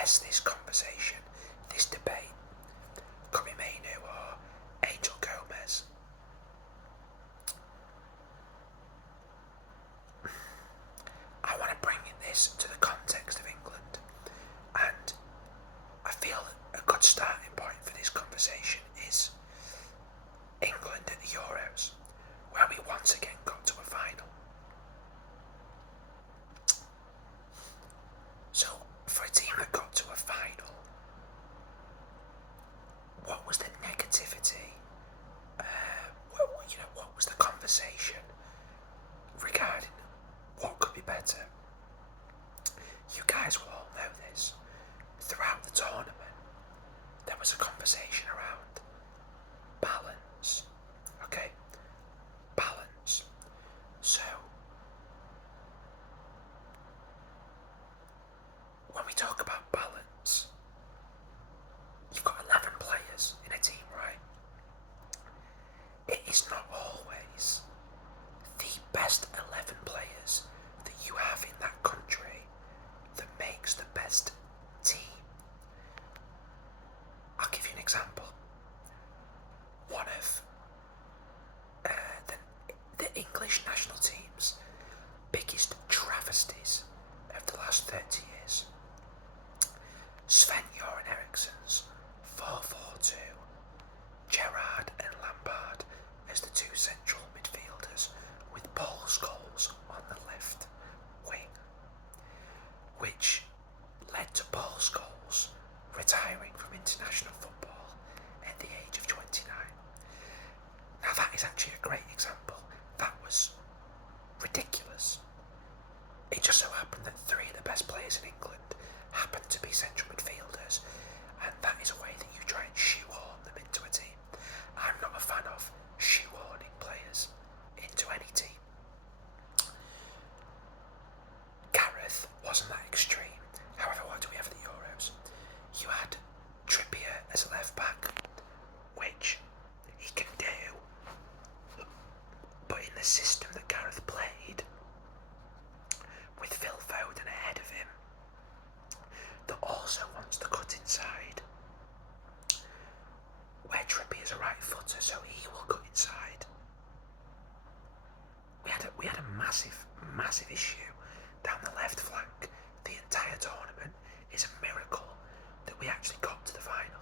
address this conversation, this debate, Kobbie Mainoo or Angel Gomes. I want to bring this to the context of England, and I feel a good starting point for this conversation is England at the Euros, where we once again got to a final. So, for a team that got to a final, what was the negativity? What was the conversation regarding what could be better? You guys will all know this. Throughout the tournament, there was a conversation around balance. Okay? Balance. So, when we talk about balance, you've got 11 players in a team, right? It is not always the best 11 players that you have in that country that makes the best team. I'll give you an example. One of the English national team's biggest travesties of the last 30 years. Sven-Göran Eriksson's 4-4-2, Gerrard and Lampard as the two central midfielders with Paul Scholes on the left wing, which led to Paul Scholes retiring from international football at the age of 29. Now that is actually a great example. That was ridiculous. It just so happened that three of the best players in England happened to be central midfielders, and that is a way that you try and shoehorn them into a team. I'm not a fan of shoehorning players into any team. Gareth wasn't that extreme. However, what do we have at the Euros? You had Trippier as a left back, which he can do, but in the system that Gareth played, with Phil Foden ahead of him, that also wants to cut inside, where Trippier's a right footer, so he will cut inside. We had a massive issue down the left flank the entire tournament. It's a miracle that we actually got to the final.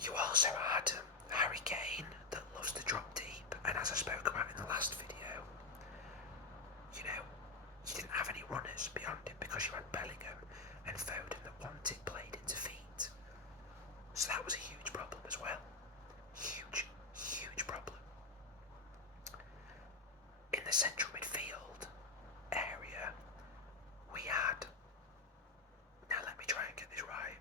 You also had Harry Kane that loves to drop deep, and as I spoke about in the last video, you didn't have any runners beyond him because you had Bellingham and Foden that wanted played into feet. So that was a huge problem as well. Huge problem. In the central midfield area, we had, now let me try and get this right.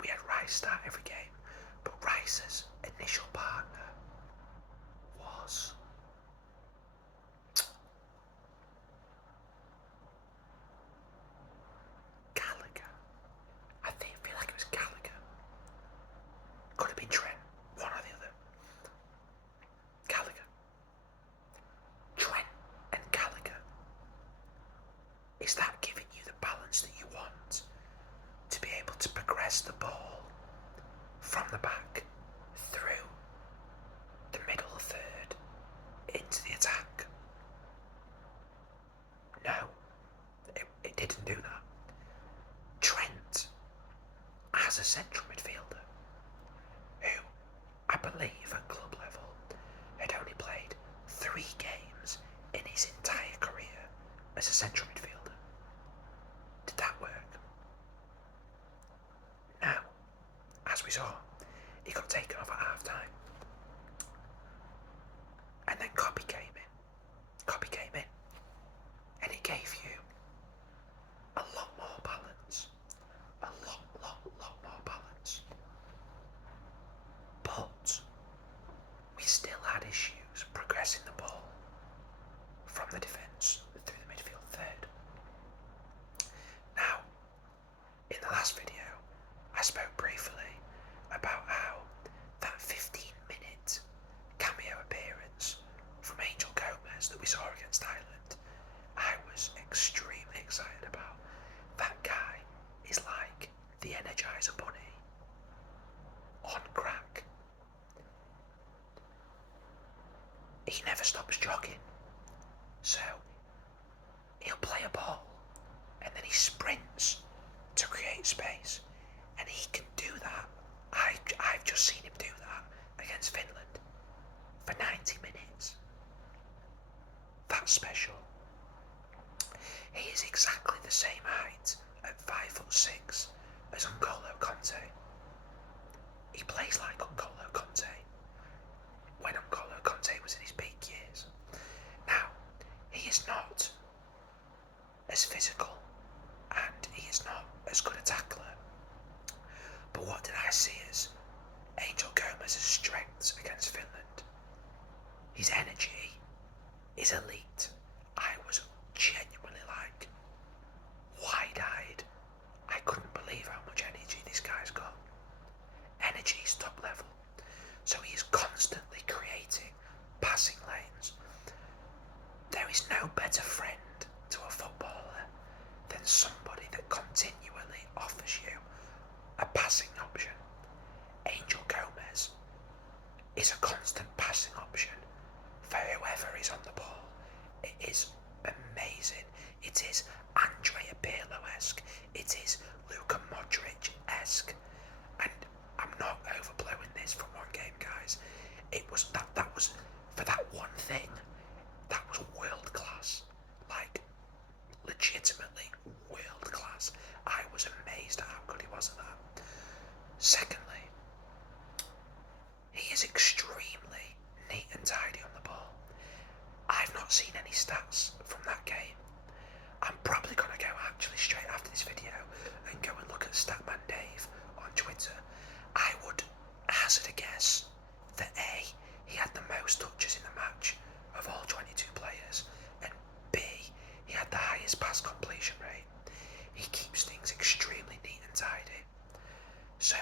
We had Rice start every game, but Rice's initial partner was Gallagher. I feel like it was Gallagher. Could have been Trent, one or the other. Gallagher. Trent and Gallagher. Is that giving you the balance that you want to be able to progress the ball from the back through the middle third into the attack? No, it didn't do that. Trent, as a central midfielder, who I believe at club level had only played 3 games in his entire career as a central midfielder. Did that work? No. As we saw, he got taken off at half time. And then Kobbie came in. And he gave you a lot more balance. A lot more balance. But we still had issues progressing the ball from the defence through the midfield third. Now, in the last video, I spoke briefly special. He is exactly the same height at 5'6" as N'Golo Conte. He plays like N'Golo Conte when N'Golo Conte was in his peak years. Now, he is not as physical and he is not as good a tackler. But what did I see as Angel Gomes' strengths against Finland? His energy is elite. I was genuinely like wide-eyed. I couldn't believe how much energy this guy's got. Energy is top level. So he is constantly creating passing lanes. There is no better friend to a footballer than somebody that continually offers you a passing option. Angel Gomes is a constant passing option for whoever is on the ball. It is amazing. It is Andrea Pirlo-esque. It is Luka Modric-esque. And I'm not overblowing this from one game, guys. It was that was for that one thing. That was world class. Like legitimately world class. I was amazed at how good he was at that. Secondly, he is extremely neat and tidy on the ball. I've not seen any stats from that game. I'm probably going to go actually straight after this video and go and look at Statman Dave on Twitter. I would hazard a guess that A, he had the most touches in the match of all 22 players, and B, he had the highest pass completion rate. He keeps things extremely neat and tidy. So,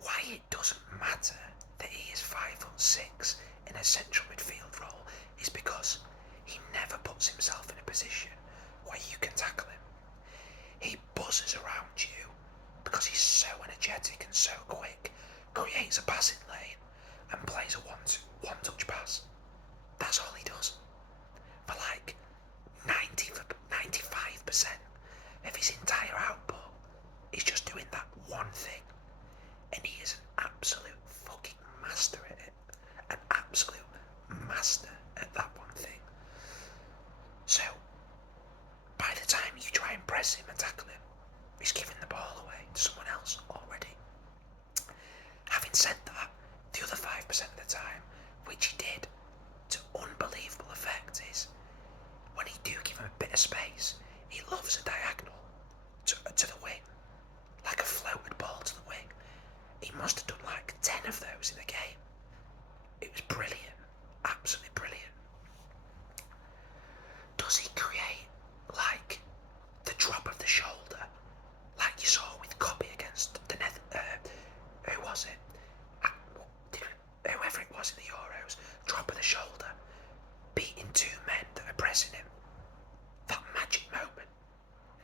why it doesn't matter that he is 5'6" in a central midfield role is because he never puts himself in a position where you can tackle him. He buzzes around you because he's so energetic and so quick, creates a passing lane and plays a one-touch pass. That's all he does. For like 95% of his entire output, he's just doing that one thing. And he is an absolute fucking master at it. An absolute master at that one thing. So, by the time you try and press him and tackle him, he's giving the ball away to someone else already. Having said that, the other 5% of the time, which he did to unbelievable effect, is when he do give him a bit of space, he loves a diagonal to the wing, like a floated ball to the wing. He must have done like 10 of those in the game. It was brilliant, absolutely brilliant. Does he create like the drop of the shoulder, like you saw with Kobbie against the who was it? Whoever it was in the Euros, drop of the shoulder, beating two men that are pressing him. That magic moment.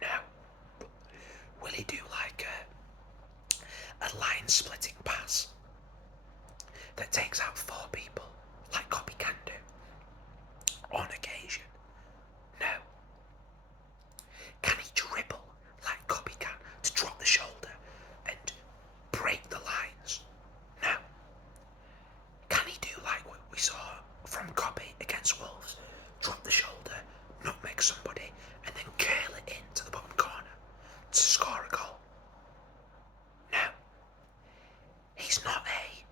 No. Will he do like a line-splitting pass that takes out 4 people, like Kobbie can do, on occasion? No. Can he dribble like Kobbie can to drop the shoulder and break the lines? No. Can he do like what we saw from Kobbie against Wolves, drop the shoulder, nutmeg somebody, and then curl it into the bottom corner to score a goal? No. He's not a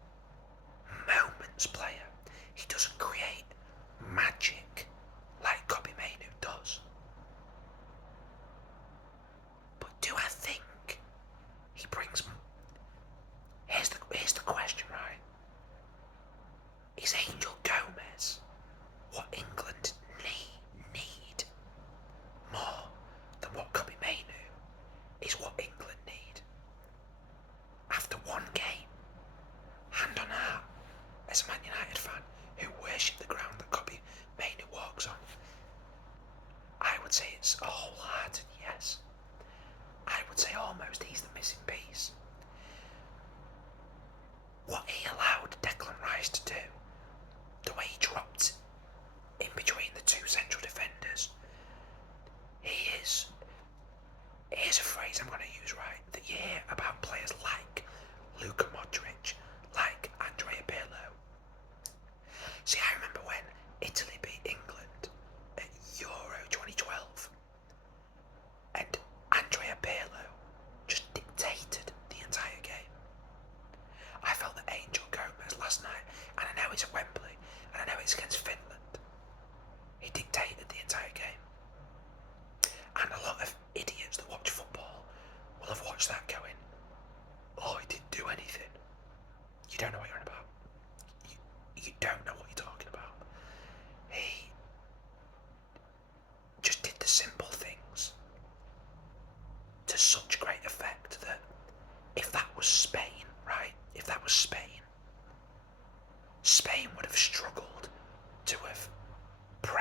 moments player. He doesn't create magic like Kobbie Mainoo does. But do I think he brings... Here's the question, right? Is Angel Gomes what England need more than what Kobbie Mainoo is what England need? After one game, hand on heart, as a Man United fan who worship the ground that Kobbie Mainoo walks on, I would say it's a wholehearted yes. I would say almost he's the missing piece. What he allowed Declan Rice to do, the way he dropped in between the two central defenders, here's a phrase I'm going to use, right, that you hear about players like Luka Modric, like Andrea Pirlo. See, I remember when Italy beat England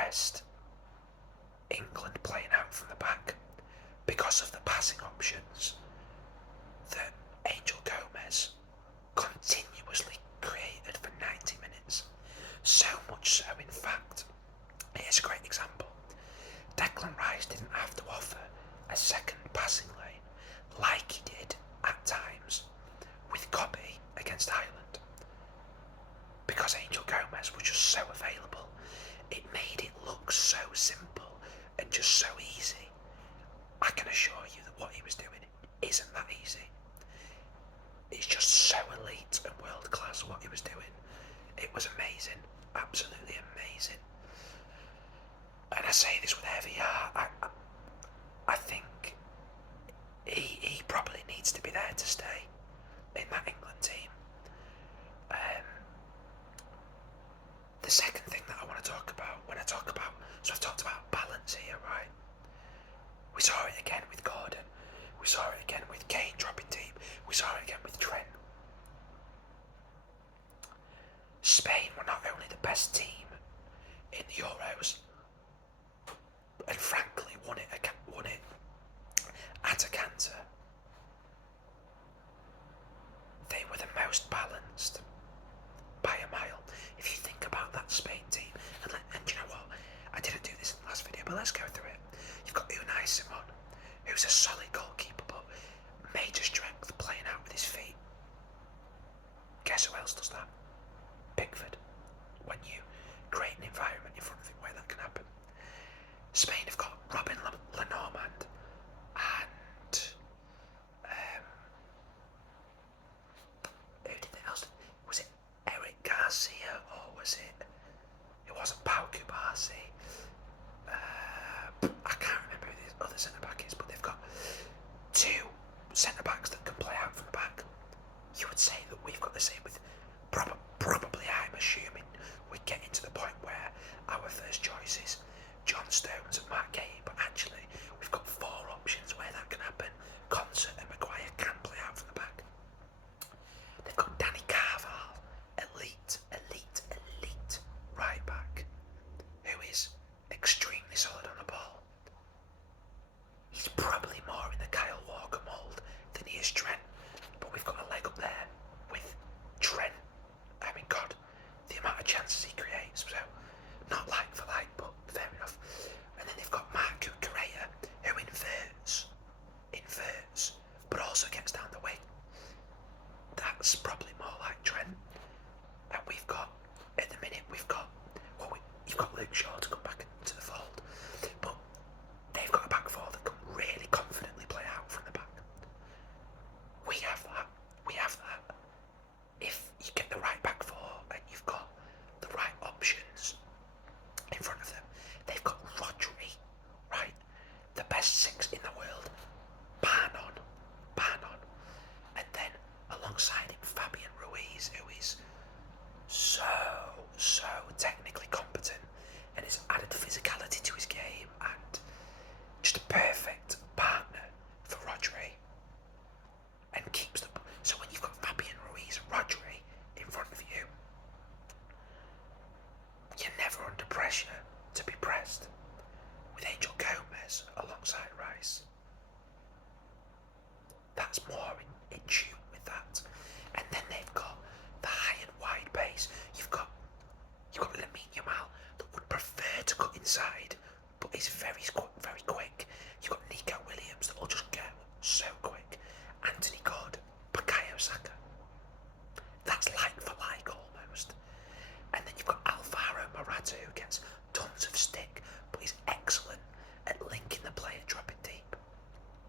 pressed England playing out from the back because of the passing options that Angel Gomes continuously created for 90 minutes. So much so, in fact, here's a great example. Declan Rice didn't have to offer a second passing lane like he did at times with Kobbie against Ireland. Because Angel Gomes was just so available, it made it look so simple and just so easy. I can assure you that what he was doing isn't that easy. It's just so elite and world class what he was doing. It was amazing, absolutely amazing. And I say this with heavy heart. I think he probably needs to be there to stay in that England team. The second thing that I want to talk about when I talk about, so I've talked about balance here, right? We saw it again with Gordon. We saw it again with Kane dropping deep. We saw it again with Trent. Spain were not only the best team in the Euros, and frankly won it at a canter. They were the most balanced by a mile. If you think about that Spain team, and you know what, I didn't do this in the last video, but let's go through it. You've got Unai Simon, who's a solid goalkeeper, but major strength playing out with his feet. Guess who else does that? Pickford. When you create an environment in front of him where that can happen. Spain have got Robin Lenormand and who did they else? Was it Eric Garcia or was it? It wasn't Pau Cubarsí. I can't remember who the other centre back is, but they've got two centre backs that can play out from the back. You would say that we've got the same with probably. I'm assuming we're getting to the point where our first choice is John Stones and Mark Gay, but actually we've got four options where that can happen. Concert and Maguire can play out from the back. They've got Danny Carvajal, elite right back, who is extremely solid on the ball. He's probably more in the Kyle Walker mould than he is Trent, but we've got a leg up there with Trent. I mean, God, the amount of chances he creates, so not like for like, but fair enough. And then they've got Marco Correa, who inverts, but also gets down the wing. That's probably more like Trent. And we've got, at the minute, you've got Luke Shaw to come back into the fold, but they've got a back four that can really confidently play out from the back. We have that. If you get the right back four and you've got the right options in front of them, they've got Rodri, right? The best six in the world, ban on. And then alongside him, Fabian Ruiz, who is so technically competent and has added physicality to his game and just a perfect partner for Rodri and keeps the. So when you've got Fabian Ruiz and Rodri in front of you, you're never under pressure to be pressed. With Angel Gomes alongside Rice, that's more in tune with that. And then they've got the high and wide pace. You've got Lamine Yamal that would prefer to cut inside, but is very quick. You've got Nico Williams that will just go so quick. Anthony Gordon, Bukayo Saka. That's like for like almost. And then you've got Alvaro Morata, who gets tons of stick, but is excellent at linking the play and dropping deep.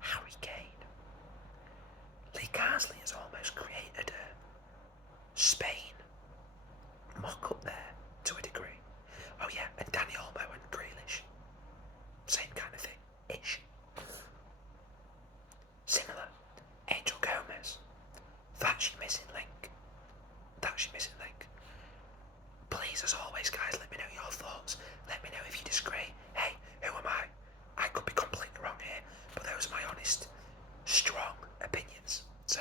Harry Kane. Lee Carsley has almost created a Spain mock-up there to a degree. Oh yeah, and Danny Olmo and Grealish. Same kind of thing, ish. Similar, Angel Gomes. That's your missing link. Please, as always, guys, let me know your thoughts. Let me know if you disagree. Hey, who am I? I could be completely wrong here, but those are my honest, strong opinions. So,